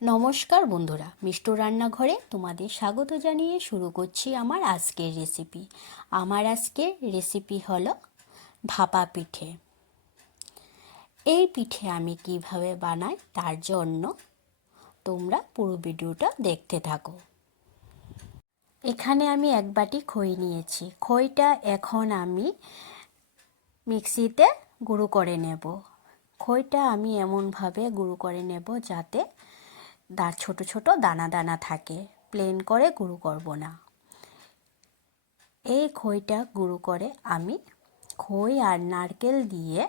নমস্কার বন্ধুরা, মিষ্টু রান্নাঘরে তোমাদের স্বাগত জানিয়ে শুরু করছি আমার আজকের রেসিপি। আমার আজকের রেসিপি হলো ভাপা পিঠে। এই পিঠে আমি কিভাবে বানাই তার জন্য তোমরা পুরো ভিডিওটা দেখতে থাকো। এখানে আমি এক বাটি খই নিয়েছি। খইটা এখন আমি মিক্সিতে গুঁড়ো করে নেব। খইটা আমি এমনভাবে গুঁড়ো করে নেব যাতে ছোট ছোট দানা দানা থাকে, প্লেন করে গুঁড়ো করব না। এই খইটা গুঁড়ো করে আমি খই আর নারকেল দিয়ে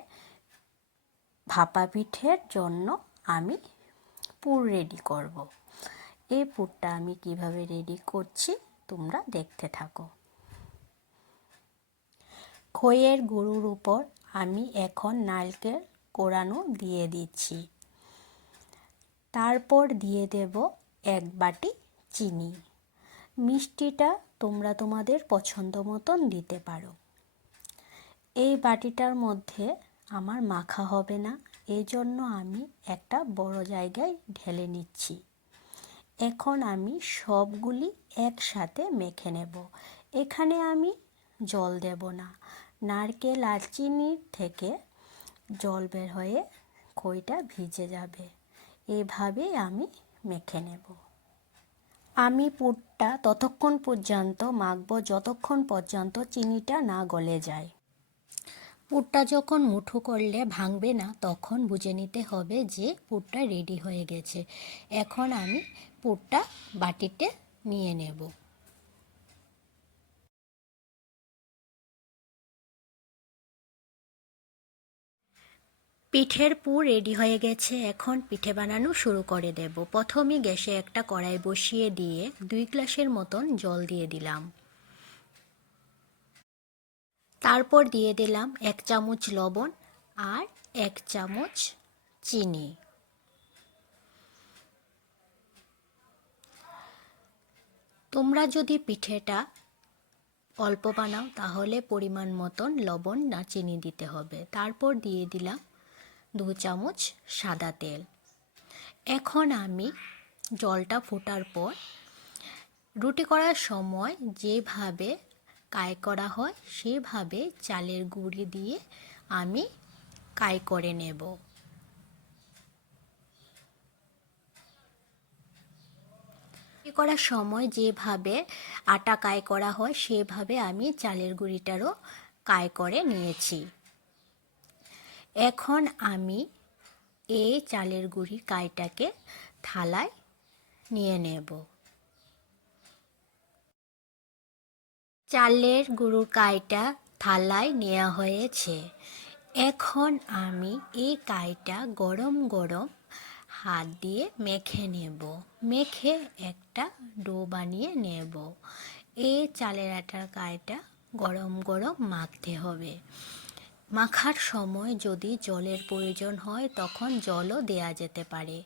ভাপা পিঠের জন্য আমি পুর রেডি করব। এই পুরটা আমি কিভাবে রেডি করছি তোমরা দেখতে থাকো। খইয়ের গুঁড়োর উপর আমি এখন নারকেল কোড়ানো দিয়ে দিচ্ছি। তারপর দিয়ে দেব এক বাটি চিনি। মিষ্টিটা তোমরা তোমাদের পছন্দ মতন দিতে পারো। এই বাটিটার মধ্যে আমার মাখা হবে না, এই জন্য আমি একটা বড় জায়গায় ঢেলে নিচ্ছি। এখন আমি সবগুলি একসাথে মেখে নেব। এখানে আমি জল দেব না। নারকেল আর চিনির থেকে জল বের হয়ে খইটা ভিজে যাবে। এভাবে আমি মেখে নেব। আমি পুরটা ততক্ষণ পর্যন্ত মাখবো যতক্ষণ পর্যন্ত চিনিটা না গলে যায়। পুরটা যখন মুঠো করলে ভাঙবে না তখন বুঝে নিতে হবে যে পুরটা রেডি হয়ে গেছে। এখন আমি পুরটা বাটিতে নিয়ে নেব। পিঠের পুর রেডি হয়ে গেছে। এখন পিঠে বানানো শুরু করে দেব। প্রথমে গ্যাসে একটা কড়াই বসিয়ে দিয়ে 2 গ্লাসের মতন জল দিয়ে দিলাম। তারপর দিয়ে দিলাম 1 চামচ লবণ আর 1 চামচ চিনি। তোমরা যদি পিঠেটা অল্প বানাও তাহলে পরিমাণ মতন লবণ না চিনি দিতে হবে। তারপর দিয়ে দিলাম 2 চামচ সাদা তেল। এখন আমি জলটা ফোটার পর রুটি করার সময় যেভাবে কাই করা হয় সেভাবে চালের গুঁড়ি দিয়ে আমি কাই করে নেব। রুটি করার সময় যেভাবে আটা কাই করা হয় সেভাবে আমি চালের গুঁড়িটারও কাই করে নিয়েছি। এখন আমি এই চালের গুঁড়ি কাইটাকে থালায় নিয়ে নেব। চালের গুঁড়োর কাইটা থালায় নেওয়া হয়েছে। এখন আমি এই কাইটা গরম গরম হাত দিয়ে মেখে নেব। মেখে একটা ডো বানিয়ে নেব। এই চালের আটার কাইটা গরম গরম মাখতে হবে। মাখার সময় যদি জলের প্রয়োজন হয় তখন জলও দেয়া যেতে পারে।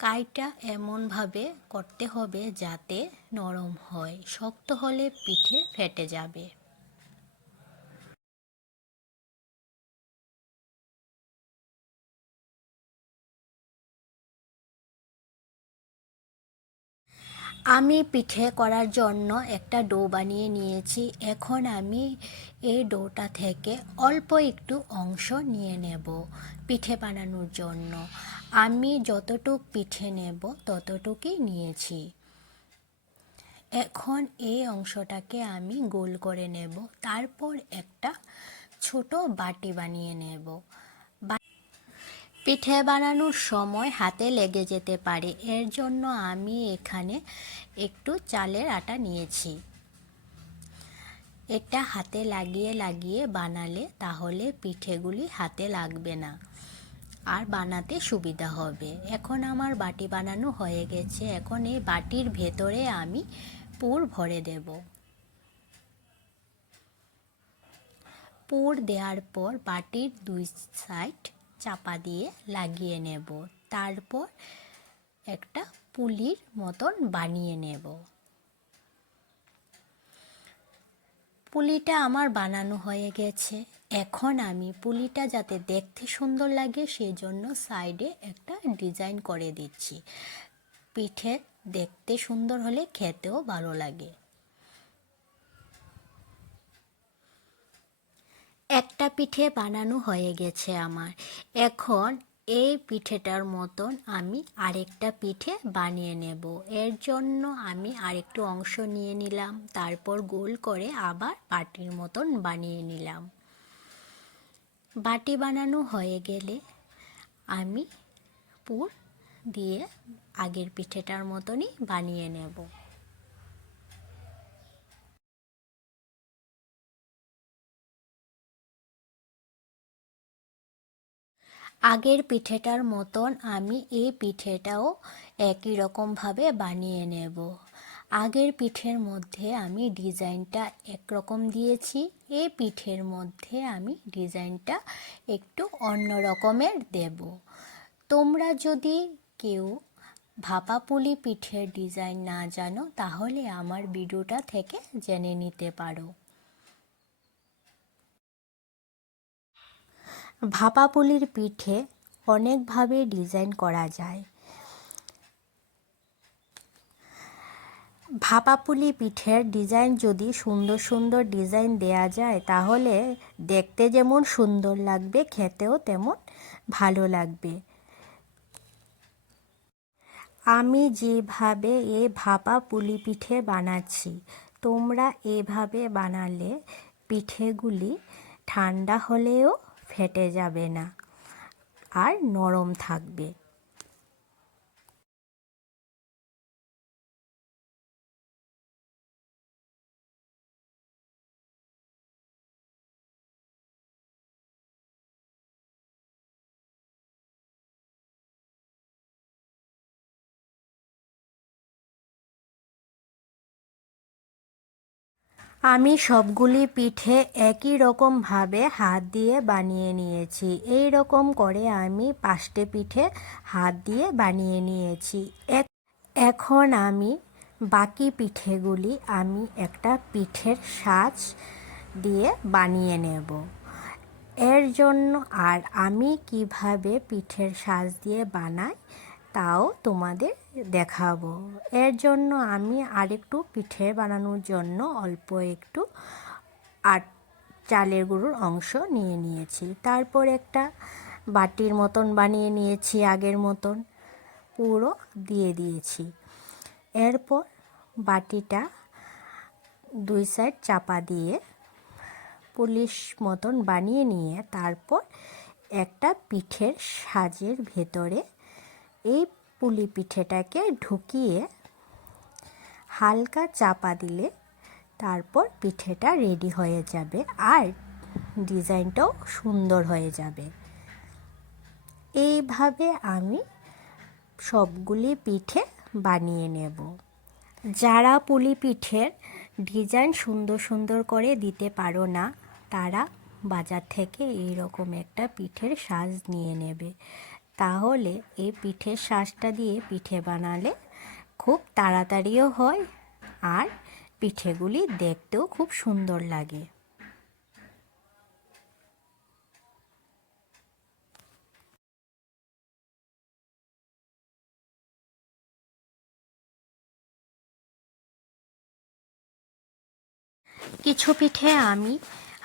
কাইটা এমনভাবে করতে হবে যাতে নরম হয়, শক্ত হলে পিঠে ফেটে যাবে। আমি পিঠে করার জন্য একটা ডো বানিয়ে নিয়েছি। এখন আমি এই ডোটা থেকে অল্প একটু অংশ নিয়ে নেব পিঠে বানানোর জন্য। আমি যতটুক পিঠে নেব ততটুকুই নিয়েছি। এখন এই অংশটাকে আমি গোল করে নেব। তারপর একটা ছোট বাটি বানিয়ে নেব। পিঠে বানানোর সময় হাতে লেগে যেতে পারে, এর জন্য আমি এখানে একটু চালের আটা নিয়েছি। এটা হাতে লাগিয়ে লাগিয়ে বানালে তাহলে পিঠেগুলি হাতে লাগবে না আর বানাতে সুবিধা হবে। এখন আমার বাটি বানানো হয়ে গেছে। এখন এই বাটির ভেতরে আমি পুর ভরে দেব। পুর দেওয়ার পর বাটির 2 সাইড চাপা দিয়ে লাগিয়ে নেব। তারপর একটা পুলির মতন বানিয়ে নেব। পুলিটা আমার বানানো হয়ে গেছে। এখন আমি পুলিটা যাতে দেখতে সুন্দর লাগে সেজন্য সাইডে একটা ডিজাইন করে দিচ্ছি। পিঠে দেখতে সুন্দর হলে খেতেও ভালো লাগে। একটা পিঠে বানানো হয়ে গেছে আমার। এখন এই পিঠেটার মতন আমি আরেকটা পিঠে বানিয়ে নেব। এর জন্য আমি আরেকটু অংশ নিয়ে নিলাম, তারপর গোল করে আবার বাটির মতন বানিয়ে নিলাম। বাটি বানানো হয়ে গেলে আমি পুর দিয়ে আগের পিঠেটার মতনই বানিয়ে নেব। আগের পিঠেটার মতন আমি এই পিঠেটাও একই রকমভাবে বানিয়ে নেব। আগের পিঠের মধ্যে আমি ডিজাইনটা একরকম দিয়েছি, এই পিঠের মধ্যে আমি ডিজাইনটা একটু অন্য রকমের দেব। তোমরা যদি কেউ ভাপা পুলি পিঠের ডিজাইন না জানো তাহলে আমার ভিডিওটা থেকে জেনে নিতে পারো। ভাপা পুলির পিঠে অনেকভাবে ডিজাইন করা যায়। ভাপা পুলি পিঠের ডিজাইন যদি সুন্দর সুন্দর ডিজাইন দেয়া যায় তাহলে দেখতে যেমন সুন্দর লাগবে, খেতেও তেমন ভালো লাগবে। আমি যেভাবে এই ভাপা পুলি পিঠে বানাচ্ছি, তোমরা এভাবে বানালে পিঠেগুলি ঠান্ডা হলেও ফেটে যাবে না আর নরম থাকবে। আমি সবগুলি পিঠে একই রকমভাবে হাত দিয়ে বানিয়ে নিয়েছি। এই রকম করে আমি 5টে পিঠে হাত দিয়ে বানিয়ে নিয়েছি। এখন আমি বাকি পিঠেগুলি আমি একটা পিঠের সাজ দিয়ে বানিয়ে নেব। এর জন্য আর আমি কিভাবে পিঠের সাজ দিয়ে বানাই তাও তোমাদের দেখাবো। এর জন্য আমি আরেকটু পিঠে বানানোর জন্য অল্প একটু চালের গুঁড়োর অংশ নিয়ে নিয়েছি। তারপর একটা বাটির মতন বানিয়ে নিয়েছি, আগের মতন পুরো দিয়ে দিয়েছি। এরপর বাটিটা 2 সাইড চাপা দিয়ে পুলিশ মতন বানিয়ে নিয়ে তারপর একটা পিঠের সাজের ভেতরে এই পুলি পিঠেটাকে ঢুকিয়ে হালকা চাপা দিলে তারপর পিঠেটা রেডি হয়ে যাবে আর ডিজাইনটাও সুন্দর হয়ে যাবে। এইভাবে আমি সবগুলি পিঠে বানিয়ে নেব। যারা পুলি পিঠের ডিজাইন সুন্দর সুন্দর করে দিতে পারো না তারা বাজার থেকে এইরকম একটা পিঠের সাজ নিয়ে নেবে। তাহলে এই পিঠের সাজটা দিয়ে পিঠে বানালে খুব তাড়াতাড়িও হয় আর পিঠেগুলি দেখতেও খুব সুন্দর লাগে। কিছু পিঠে আমি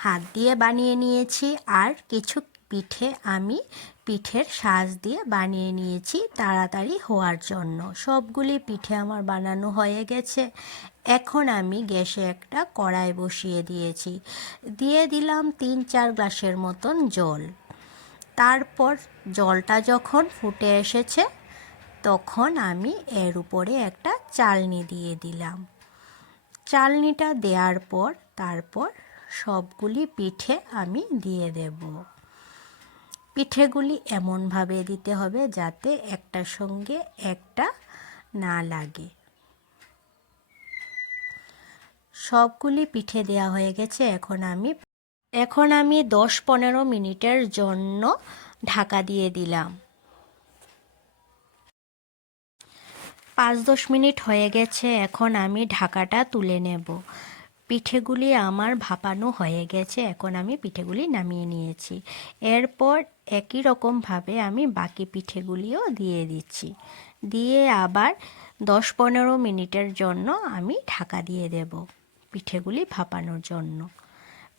হাত দিয়ে বানিয়ে নিয়েছি আর কিছু পিঠে আমি পিঠের সাজ দিয়ে বানিয়ে নিয়েছি তাড়াতাড়ি হওয়ার জন্য। সবগুলি পিঠে আমার বানানো হয়ে গেছে। এখন আমি গ্যাসে একটা কড়াই বসিয়ে দিয়েছি, দিয়ে দিলাম 3-4 গ্লাসের মতন জল। তারপর জলটা যখন ফুটে এসেছে তখন আমি এর উপরে একটা চালনি দিয়ে দিলাম। চালনিটা দেওয়ার পর তারপর সবগুলি পিঠে আমি দিয়ে দেব। পিঠেগুলি এমনভাবে দিতে হবে যাতে একটার সঙ্গে একটা না লাগে। সবগুলি পিঠে দেওয়া হয়ে গেছে। এখন আমি 10-15 মিনিটের জন্য ঢাকা দিয়ে দিলাম। 5-10 মিনিট হয়ে গেছে। এখন আমি ঢাকাটা তুলে নেব। পিঠেগুলি আমার ভাপানো হয়ে গেছে, এখন আমি পিঠেগুলি নামিয়ে নিয়েছি। এরপর একই রকমভাবে আমি বাকি পিঠেগুলিও দিয়ে দিচ্ছি। দিয়ে আবার 10-15 মিনিটের জন্য আমি ঢাকা দিয়ে দেব পিঠেগুলি ভাপানোর জন্য।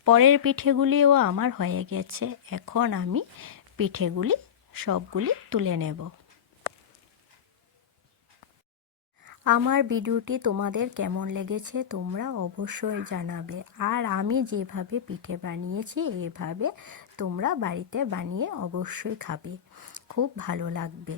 পরের পিঠেগুলিও আমার হয়ে গেছে, এখন আমি পিঠেগুলি সবগুলি তুলে নেব। আমার ভিডিওটি তোমাদের কেমন লেগেছে তোমরা অবশ্যই জানাবে। আর আমি যেভাবে পিঠে বানিয়েছি এভাবে তোমরা বাড়িতে বানিয়ে অবশ্যই খাবে, খুব ভালো লাগবে।